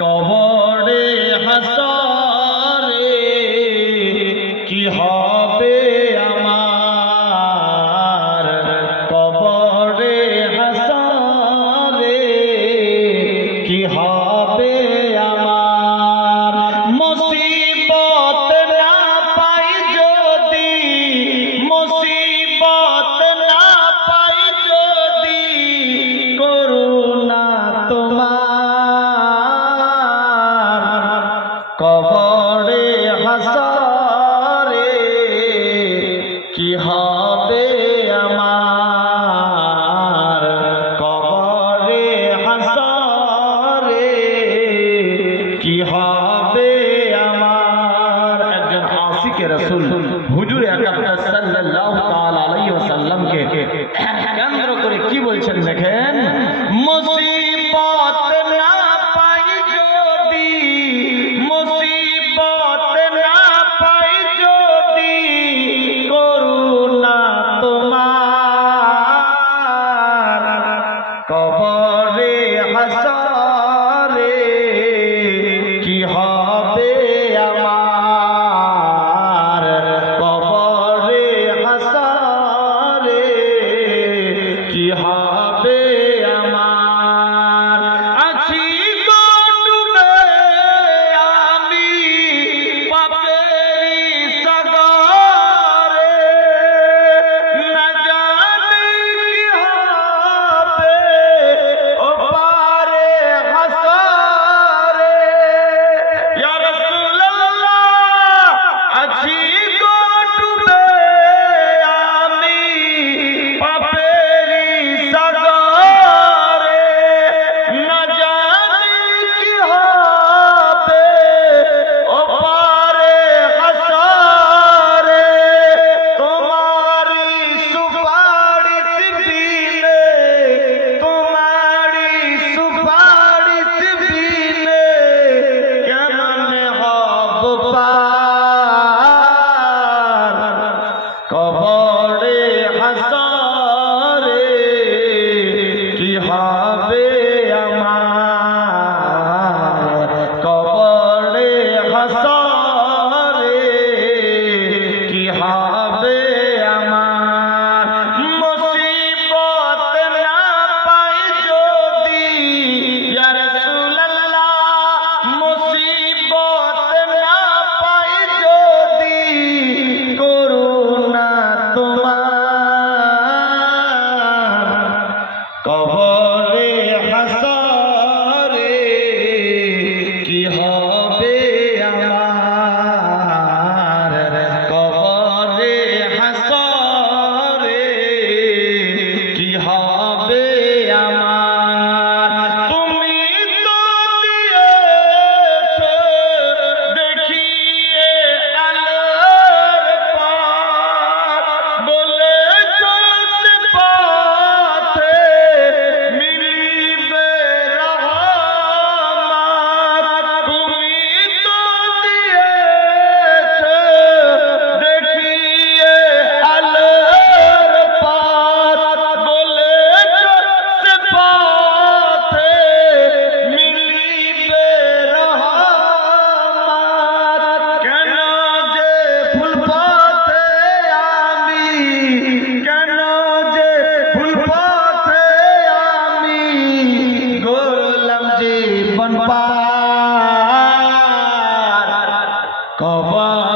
কবরে হাসরে কি হবে আমার, কবরে হাসরে কি হবে আমার। মুসিবত না পাই যদি, মুসিবত না পাই যদি, করুণা তোমার কবরে হাসরে কি হবে আমার, কবরে হাসরে কি হবে আমার। একজন আশিকে রাসূল হুজুর আকরাম সাল্লাল্লাহু তাআলা আলাইহি ওয়াসাল্লামকে কেন্দ্র করে কি বলছেন দেখেন। মুসিবত না পাই যদি, মুসিবত না পাই যদি, করুণা তোমার কবরে হাসরে কি হবে আমার, কবরে হাসরে কি হবে আমার। আছি গো ডুবে আমি পাপেরই সাগরে, না জানি কি হবে ও পারে হাসরে। ইয়া রাসূলুল্লাহ আছি গো ডুবে আমি পাপেরই সাগরে, না জানি কি হবে ও পারে হাসরে। তোমারি সুপারিশ বিনে, তোমারি সুপারিশ বিনে কেমনে হব পার, কবরে হাসরে কি হবে আমার, কবরে হাসরে কি হবে আমার। মুসিবত না পাই যদি, ইয়া রাসূলুল্লাহ মুসিবত না পাই যদি, করুণা তোমার কবরে হাসরে কি হবে আমার, কবরে হাসরে কি হবে আমার। তুমি তো দিয়েছো দেখিয়ে আলোর পথ, বলেছো সে পথে মিলিবে রহমত। তুমি তো দিয়েছো দেখিয়ে আলোর পথ, বলেছো সে পথে মিলিবে রহমত। কেন যে ভুল পথে আমি, কেন যে ভুল পথে আমি গড়লাম জীবন পার, কবরে